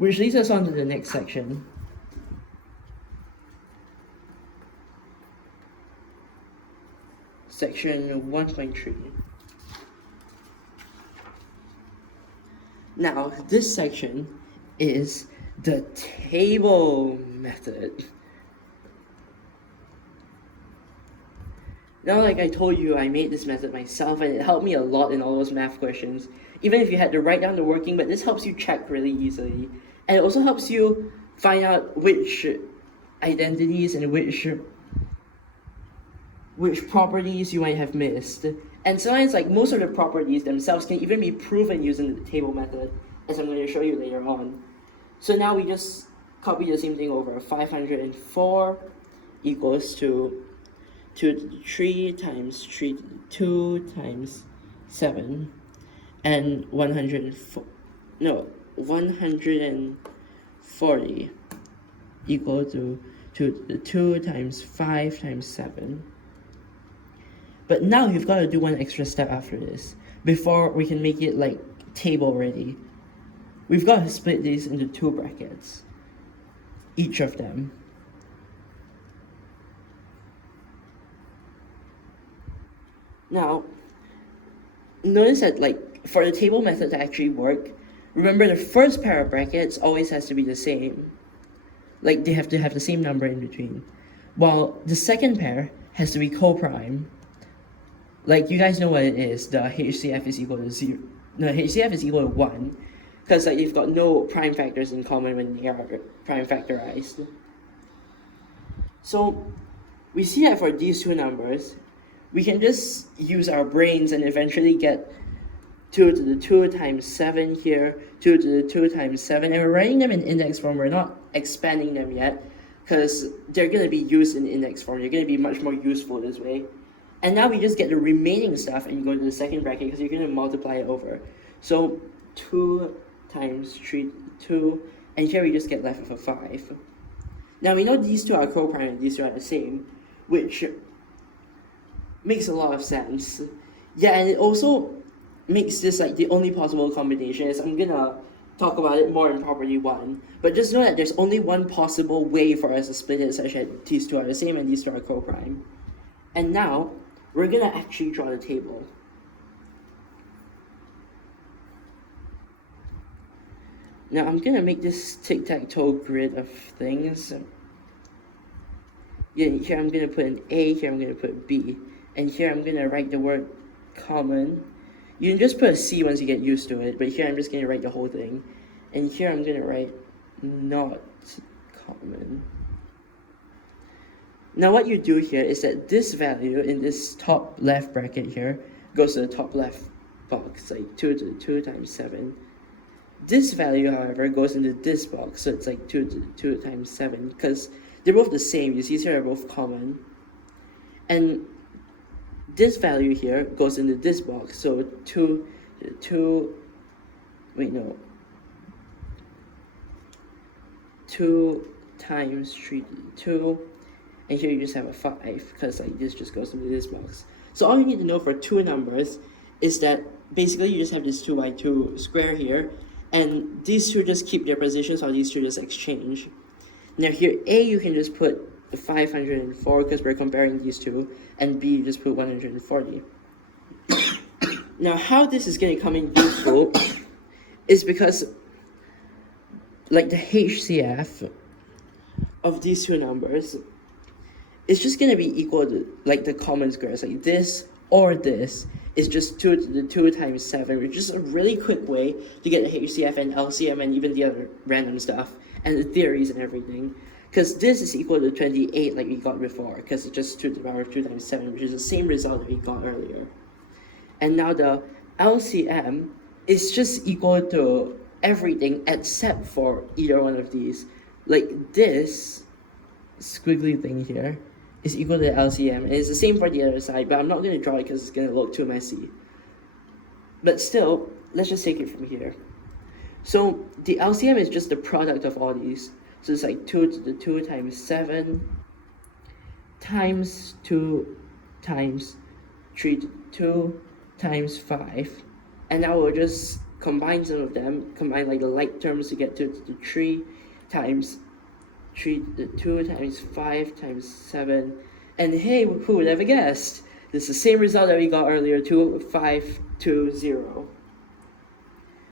which leads us on to the next section. Section 1.3. Now, this section is the table method. Now, like I told you, I made this method myself and it helped me a lot in all those math questions. Even if you had to write down the working, but this helps you check really easily. And it also helps you find out which identities and which properties you might have missed. And sometimes, like, most of the properties themselves can even be proven using the table method, as I'm going to show you later on. So now we just copy the same thing over. 504 equals to 2 to the 3 times 3 to the 2 times 7, and 140 equal to 2 to the 2 times 5 times 7. But now you've got to do one extra step after this, before we can make it like table ready. We've got to split these into 2 brackets, each of them. Now, notice that, like, for the table method to actually work, remember the first pair of brackets always has to be the same. Like, they have to have the same number in between. While the second pair has to be co-prime. Like, you guys know what it is. The HCF is equal to 0. No, HCF is equal to 1. Because, like, you've got no prime factors in common when they are prime factorized. So, we see that for these 2 numbers, we can just use our brains and eventually get 2 to the 2 times 7 here, 2 to the 2 times 7, and we're writing them in index form. We're not expanding them yet, because they're going to be used in index form. They're going to be much more useful this way. And now we just get the remaining stuff and go to the second bracket, because you're going to multiply it over. So 2 times 3, 2, and here we just get left with a 5. Now we know these 2 are co-prime and these 2 are the same, which makes a lot of sense. Yeah, and it also makes this like the only possible combination. Is I'm gonna talk about it more in property 1, but just know that there's only one possible way for us to split it, such that these 2 are the same and these 2 are co-prime. And now we're gonna actually draw the table. Now I'm gonna make this tic-tac-toe grid of things. Yeah, here I'm gonna put an A, here I'm gonna put B. And here I'm going to write the word common. You can just put a C once you get used to it, but here I'm just going to write the whole thing. And here I'm going to write not common. Now what you do here is that this value in this top left bracket here goes to the top left box, like 2 to the 2 times 7. This value, however, goes into this box, so it's like 2 to the 2 times 7, because they're both the same. You see, here they're both common. And this value here goes into this box, so 2 times 3 to the 2, and here you just have a 5, because like this just goes into this box. So all you need to know for 2 numbers is that basically you just have this 2 by 2 square here, and these 2 just keep their positions while these 2 just exchange. Now here A, you can just put 504 because we're comparing these 2, and B, you just put 140. Now how this is going to come in useful is because like the HCF of these 2 numbers is just going to be equal to like the common squares, like this or this is just 2 to the 2 times 7, which is a really quick way to get the HCF and LCM and even the other random stuff and the theories and everything. Because this is equal to 28 like we got before, because it's just 2 to the power of 2 times 7, which is the same result that we got earlier. And now the LCM is just equal to everything except for either one of these. Like this squiggly thing here is equal to the LCM, and it's the same for the other side, but I'm not going to draw it because it's going to look too messy. But still, let's just take it from here. So the LCM is just the product of all these. So it's like 2 to the 2 times 7 times 2 times 3 to the 2 times 5. And now we'll just combine some of them, combine like the like terms to get to the 2 times 5 times 7, and hey, who would ever guessed? This is the same result that we got earlier, 2, 5, 2, 0.